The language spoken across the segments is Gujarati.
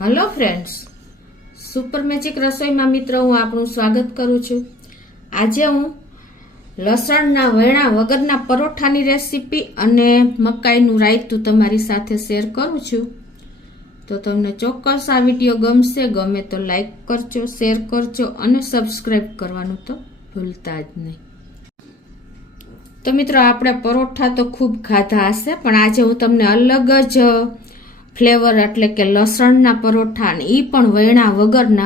हेलो फ्रेंड्स, सुपर मैजिक रसोई में मित्रों हूँ आपनु स्वागत करूँ छूं। आज हूँ लसणना वेणा वगरना परोठानी रेसिपी अने मकाईनुं रायतुं तमारी साथे शेर करूँ छूं। तो तमने चोक्कस आ विडियो गमशे, गमे तो लाइक करजो, शेर करजो अने सब्सक्राइब करवानुं तो भूलता ज नहीं। तो मित्रों आपणे परोठा तो खूब खाधा हशे, पण आज हूँ तमने अलग ज फ्लेवर एटले के लसणना परोठा ने ई पण वेणा वगरना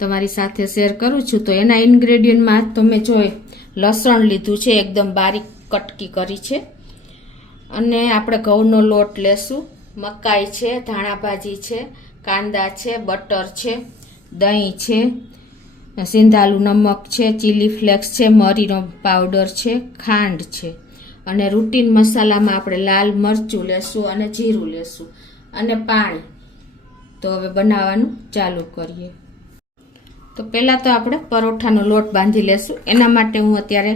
तमारी साथे शेर करूँ छूं। तो एना इन्ग्रेडियंट में तो मैं जो लसण लीधुं छे एकदम बारीक कटकी करी छे अने आपणे घऊनो लोट लेशुं, मकाई छे, धाणा भाजी छे, कांदा छे, बटर छे, दही छे, सिंधालू नमक छे, चीली फ्लेक्स छे, मरीनो पाउडर छे, खांड छे अने रूटीन मसाला में आपणे लाल मरचुं लेशुं अने जीरुं लेशुं अने पाणी। तो हवे बनाववानुं चालू करीए। तो पहला तो आपणे परोठानो लोट बांधी लेशुं। एना माटे हूँ अत्यारे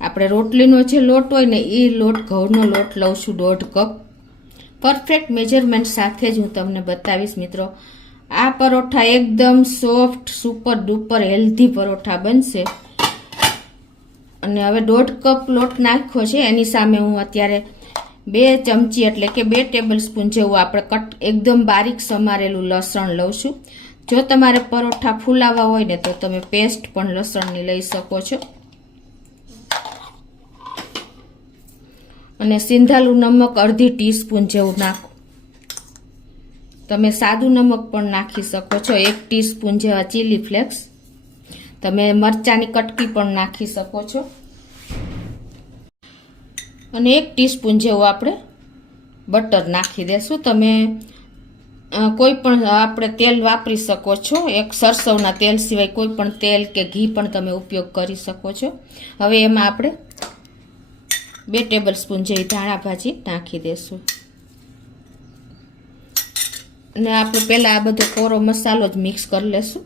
आपणे रोटलीनो जे लोट होय ने ई लोट घऊनो लोट लઉં છું 1.5 कप। परफेक्ट मेजरमेंट साथे ज हूँ तमने बतावीश मित्रों। आ परोठा एकदम सॉफ्ट सुपर डुपर हेल्धी परोठा बनशे। अने हवे 1.5 कप लोट नाख्यो छे, एनी सामे हूँ अत्यारे 2 चमची एटले के 2 टेबल स्पून जेवुं आपणे कट एकदम बारीक समारेलुं लसण लઉં છું। जो तमारे परोठा फूलावा होय ने तो तमे पेस्ट पण लसणनी लई शको छो। अने सिंधालू नमक अर्धी टीस्पून जेवुं नाखो। तमे सादुं नमक पण नाखी शको छो। 1 टीस्पून जेवा चीली फ्लेक्स, तमे मरचानी कटकी पण नाखी शको छो अने 1 टीस्पून जेवुं आपणे बटर नाखी देशुं। तमे कोई पण आपणे तेल वापरी शको छो। एक सरसवना तेल सिवाय कोई पण तेल के घी पण तमे उपयोग करी शको छो। हवे एमां आपणे 2 टेबल स्पून जेवी धाणा भाजी नाखी देशुं अने आपणे पहेला आ बधो कोरो मसालो ज मिक्स करी लेशुं।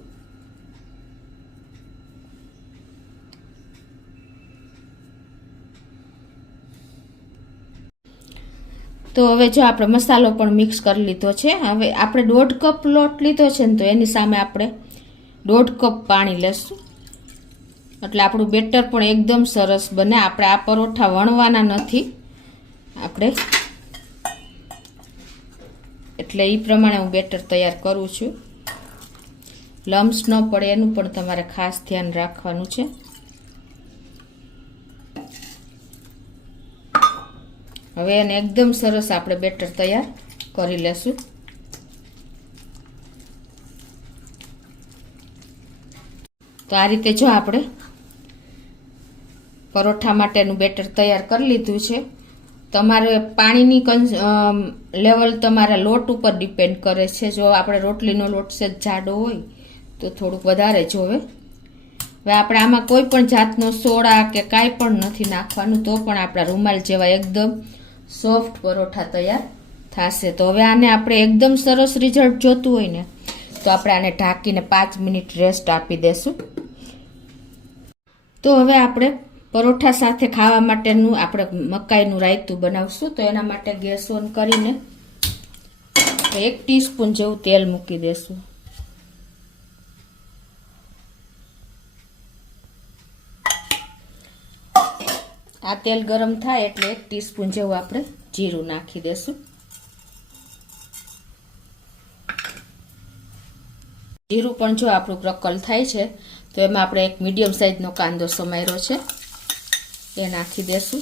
तो हवे जो आपणे मसालो पण मिक्स करी लीधो छे। हवे आपणे 1.5 कप लोट लीधो छे ने तो एनी सामे आपणे 1.5 कप पाणी लेशुं એટલે આપણું બેટર પણ એકદમ સરસ બને। આપણે આ પરોઠા વણવાના નથી આપણે, એટલે એ પ્રમાણે હું બેટર તૈયાર કરું છું। લમ્સ ન પડે એનું પણ તમારે ખાસ ધ્યાન રાખવાનું છે। હવે એને એકદમ સરસ આપણે બેટર તૈયાર કરી લેશું। તો આ રીતે જો આપણે परोठा माटेनुं बेटर तैयार कर लीधुं छे। तमारे पाणीनी लेवल तमारा लोट उपर डिपेन्ड करे छे। जो आपणे रोटलीनो लोट से जाडो होय तो थोडुंक वधारे जोवे। हवे आपणे आमां कोई पण जातनो सोडा के कांई पण नथी नाखवानुं, तो पण आपणा रूमाल जेवा एकदम सॉफ्ट परोठा तैयार थशे। तो हवे आने आपणे एकदम सरस रिजल्ट जोतुं होय ने तो आपणे आने ढांकीने 5 मिनिट रेस्ट आपी देशुं। तो हवे आपणे परोठा साथे खावा माटेनुं आपणे मकाईनुं रायतुं बनावशुं। तो एना माटे गैस ऑन करीने 1 टीस्पून जेवुं तेल मूकी देशुं। आ तेल गरम थाय एटले 1 टीस्पून जेवुं आपणे जीरुं नाखी देशुं। जीरुं पण जो आपणुं क्रकल थाय छे तो एमां आपणे 1 मीडियम साइजनो कांदो समार्यो छे ये नाखी देशुं।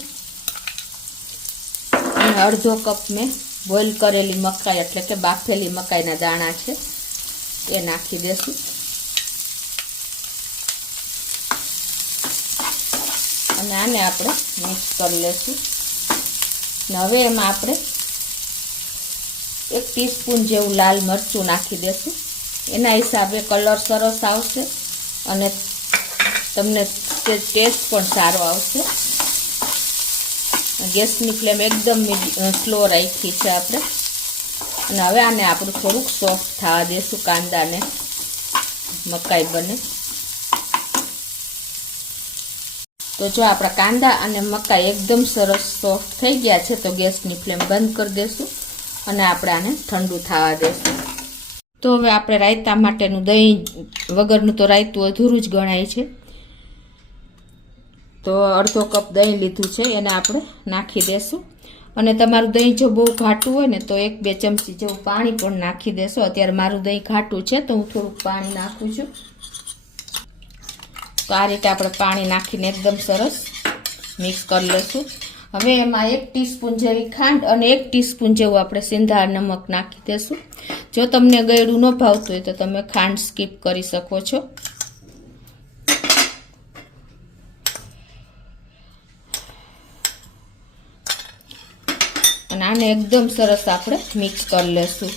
अने अर्धो कप में बॉइल करेली मकाई एटले के बाफेली मकाईना दाणा छे ए नाखी देशुं। अने आने आपणे मिक्स करी लेशुं। हवे एमां आपणे 1 टीस्पून जेवुं लाल मरचुं नाखी देशुं। एना हिसाबे कलर सरस आवशे अने तमने टेस्ट पण सारो आवशे। गैसनी फ्लेम एकदम स्लो राखी छे आपणे। अने हवे आने आपणे थोडुंक सॉफ्ट थवा देशुं। कांदा ने मकाई बने तो जो आपणा कांदा अने मकाई एकदम सरस सॉफ्ट थई गया छे तो गैसनी फ्लेम बंद कर देशुं अने आपणे आने ठंडू थवा देशुं। તો હવે આપણે રાયતા માટેનું દહીં વગરનું તો રાયતું અધૂરું જ ગણાય છે. તો અડધો કપ દહીં લીધું છે, એને આપણે નાખી દેશું. અને તમારું દહીં જો બહુ ઘાટું હોય ને તો 1-2 ચમચી જેવું પાણી પણ નાખી દેશો. અત્યારે મારું દહીં ઘાટું છે તો હું થોડુંક પાણી નાખું છું. તો આ રીતે આપણે પાણી નાખીને એકદમ સરસ મિક્સ કરી લઈશું. હવે એમાં 1 ટીસ્પૂન જેવી ખાંડ અને 1 ટીસ્પૂન જેવું આપણે સિંધાર નમક નાખી દેશું. જો તમને ગળ્યું ન ભાવતું હોય તો તમે ખાંડ સ્કીપ કરી શકો છો. અને આને એકદમ સરસ આપણે મિક્સ કરી લેશું.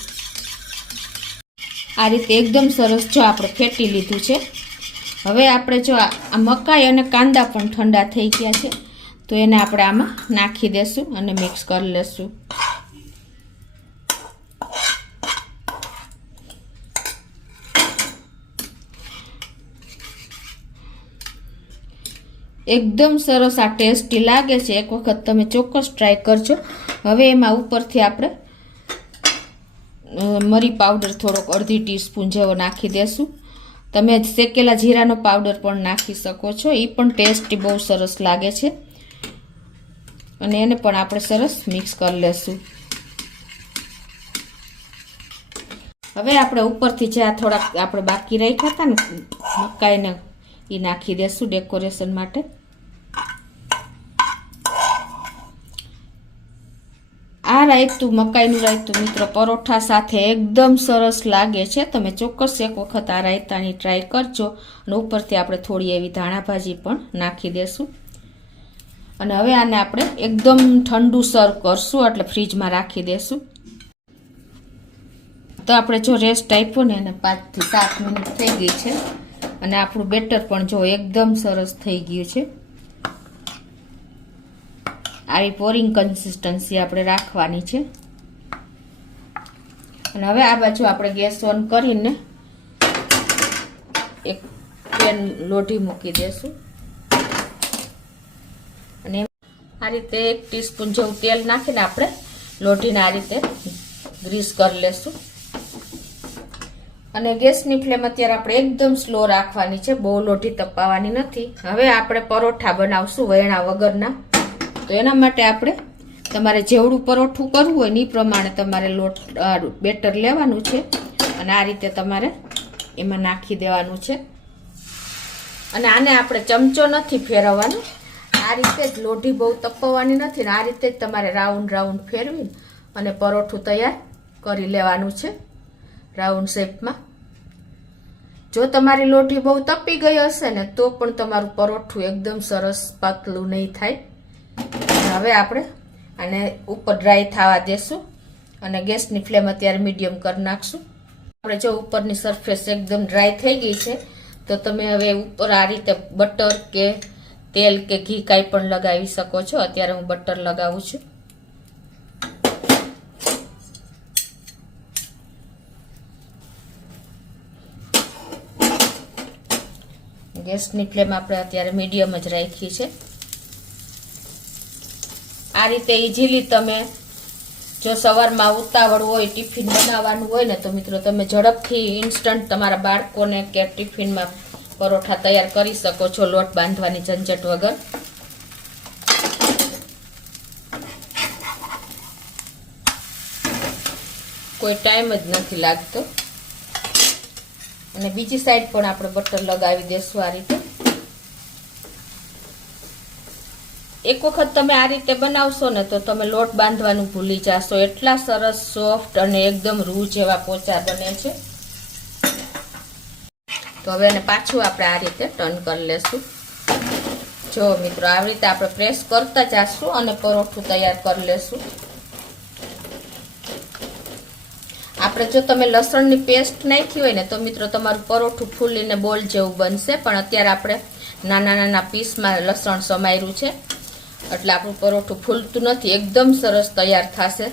આ રીતે એકદમ સરસ જો આપણે ફેટી લીધું છે. હવે આપણે જો આ મકાઈ અને કાંદા પણ ઠંડા થઈ ગયા છે તો એને આપણે આમાં નાખી દેશું અને મિક્સ કરી લેશું. એકદમ સરસ આ ટેસ્ટી લાગે છે. એક વખત તમે ચોક્કસ ટ્રાય કરજો. હવે એમાં ઉપરથી આપણે મરી પાવડર થોડોક 1/2 ટીસ્પૂન જેવો નાખી દેશું. તમે શેકેલા જીરાનો પાવડર પણ નાખી શકો છો, એ પણ ટેસ્ટી બહુ સરસ લાગે છે. અને એને પણ આપણે સરસ મિક્સ કરી લેશું. હવે આપણે ઉપરથી જે આ થોડાક આપણે બાકી રાખ્યા હતા ને મકાઈને એ નાખી દેશું ડેકોરેશન માટે. આ રાયતું મકાઈનું રાયતું મિત્રો પરોઠા સાથે એકદમ સરસ લાગે છે. તમે ચોક્કસ એક વખત આ રાયતાની ટ્રાય કરજો. અને ઉપરથી આપણે થોડી એવી ધાણા ભાજી પણ નાખી દેશું. અને હવે આને આપણે એકદમ ઠંડુ સર્વ કરશું, એટલે ફ્રીજમાં રાખી દેશું. તો આપણે જો રેસ્ટ આપ્યો ને એને 5 થી 7 મિનિટ થઈ ગઈ છે. અને આપણું બેટર પણ જો એકદમ સરસ થઈ ગયું છે. આવી પોરિંગ કન્સિસ્ટન્સી આપણે રાખવાની છે. અને હવે આ બાજુ આપણે ગેસ ઓન કરીને એક પેન લોઢી મૂકી દેશું. અને આ રીતે 1 ટીસ્પૂન જેવું તેલ નાખીને આપણે લોઢીને આ રીતે ગ્રીસ કરી લેશું. અને ગેસની ફ્લેમ અત્યારે આપણે એકદમ સ્લો રાખવાની છે, બહુ લોઢી તપાવવાની નથી. હવે આપણે પરોઠા બનાવશું વેણા વગરના. તો એના માટે આપણે તમારે જેવડું પરોઠું કરવું હોય ને એ પ્રમાણે તમારે લોટ બેટર લેવાનું છે. અને આ રીતે તમારે એમાં નાખી દેવાનું છે. અને આને આપણે ચમચો નથી ફેરવવાનો, આ રીતે જ લોઢી બહુ તપાવવાની નથી. ને આ રીતે જ તમારે રાઉન્ડ રાઉન્ડ ફેરવી અને પરોઠું તૈયાર કરી લેવાનું છે રાઉન્ડ શેપમાં. જો તમારી લોઢી બહુ તપી ગઈ હશે ને તો પણ તમારું પરોઠું એકદમ સરસ પાતળું નહીં થાય. હવે આપણે આને ઉપર ડ્રાય થવા દેશું અને ગેસની ફ્લેમ અત્યારે મીડિયમ કરી નાખશું. આપણે જો ઉપરની સરફેસ એકદમ ડ્રાય થઈ ગઈ છે તો તમે હવે ઉપર આ રીતે બટર કે તેલ કે ઘી કાંઈ પણ લગાવી શકો છો. અત્યારે હું બટર લગાવું છું. ગેસની ફ્લેમ આપણે અત્યારે મીડિયમ જ રાખી છે. આ રીતે ઇઝીલી તમે જો સવારમાં ઉતાવળ હોય, ટિફિન બનાવવાનું હોય ને તો મિત્રો તમે ઝડપથી ઇન્સ્ટન્ટ તમારા બાળકોને કે ટિફિનમાં પરોઠા તૈયાર કરી શકો છો લોટ બાંધવાની ઝંઝટ વગર. કોઈ ટાઈમ જ નથી લાગતો. અને બીજી સાઈડ પણ આપણે બટર લગાવી દેશું આ રીતે. એક વખત તમે આ રીતે બનાવશો ને તો તમે લોટ બાંધવાનું ભૂલી જશો. એટલા સરસ સોફ્ટ અને એકદમ રૂ જેવા પોચા બને છે. તો હવે એને પાછું આપણે આ રીતે ટર્ન કરી લેશું. જો મિત્રો આવી રીતે આપણે પ્રેસ કરતા જશું અને પરોઠું તૈયાર કરી લેશું. આપણે જો તમે લસણની પેસ્ટ નાખી હોય ને તો મિત્રો તમારું પરોઠું ફૂલીને બોલ જેવું બનશે. પણ અત્યારે આપણે નાના નાના પીસમાં લસણ સમાર્યું છે એટલે આપણું પરોઠું ફૂલતું નથી, એકદમ સરસ તૈયાર થશે.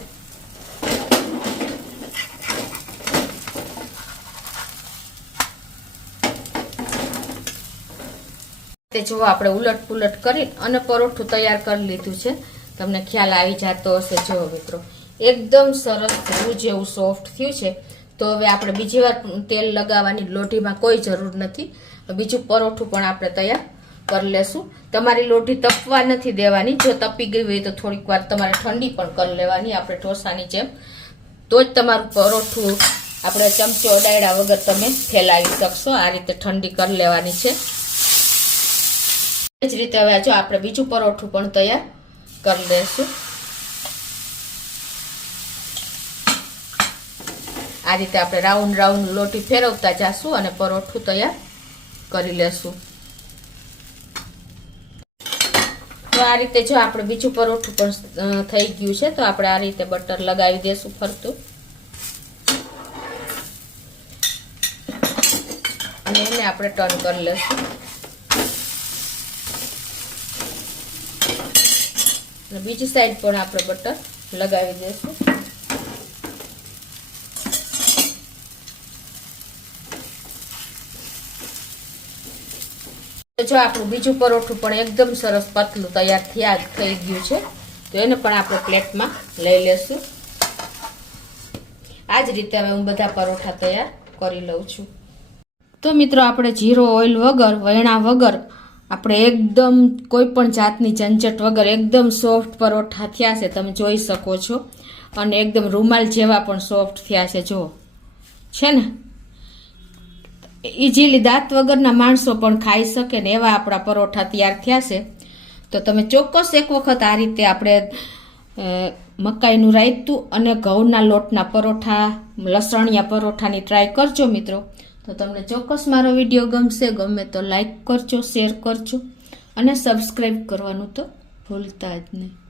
તે જો આપણે ઉલટ પુલટ કરી અને પરોઠું તૈયાર કરી લીધું છે. તમને ખ્યાલ આવી જતો હશે. જો મિત્રો એકદમ સરસ રૂ જેવું સોફ્ટ થયું છે. તો હવે આપણે બીજી વાર તેલ લગાવવાની લોઢીમાં કોઈ જરૂર નથી. બીજું પરોઠું પણ આપણે તૈયાર કરી લેશું. તમારી લોઢી તપવા નથી દેવાની. જો તપી ગઈ હોય તો થોડીક વાર તમારે ઠંડી પણ કરી લેવાની, આપણે ઢોસાની જેમ. તો જ તમારું પરોઠું આપણે ચમચો અડાડ્યા વગર તમે ફેલાવી શકશો. આ રીતે ઠંડી કરી લેવાની છે. એ જ રીતે હવે જો આપણે બીજું પરોઠું પણ તૈયાર કરી લેશું. આ રીતે આપણે રાઉન્ડ રાઉન્ડ લોટી ફેરવતા જાશું અને પરોઠું તૈયાર કરી લેશું. તો આ રીતે જો આપણે બીજું પરોઠું પણ થઈ ગયું છે. તો આપણે આ રીતે બટર લગાવી દેશું ફરતું અને એને આપણે ટર્ન કરી લેશું. અને બીજી સાઈડ પણ આપણે બટર લગાવી દેશું. જો આપણું બીજું પરોઠું પણ એકદમ સરસ પતલું તૈયાર થઈ ગયું છે. તો એને પણ આપણે પ્લેટમાં લઈ લેશું. આ જ રીતે હવે હું બધા પરોઠા તૈયાર કરી લઉં છું. તો મિત્રો આપણે જીરો ઓઇલ વગર, વૈણા વગર આપણે એકદમ કોઈ પણ જાતની ઝંઝટ વગર એકદમ સોફ્ટ પરોઠા થયા છે. તમે જોઈ શકો છો. અને એકદમ રૂમાલ જેવા પણ સોફ્ટ થયા છે. જો છે ને, ઇઝીલી દાંત વગરના માણસો પણ ખાઈ શકે ને એવા આપણા પરોઠા તૈયાર થયા છે. તો તમે ચોક્કસ એક વખત આ રીતે આપણે મકાઈનું રાયતું અને ઘઉંના લોટના પરોઠા, લસણિયા પરોઠાની ટ્રાય કરજો મિત્રો. તો તમને ચોક્કસ મારો વિડીયો ગમશે. ગમે તો લાઈક કરજો, શેર કરજો અને સબસ્ક્રાઈબ કરવાનું તો ભૂલતા જ નહીં.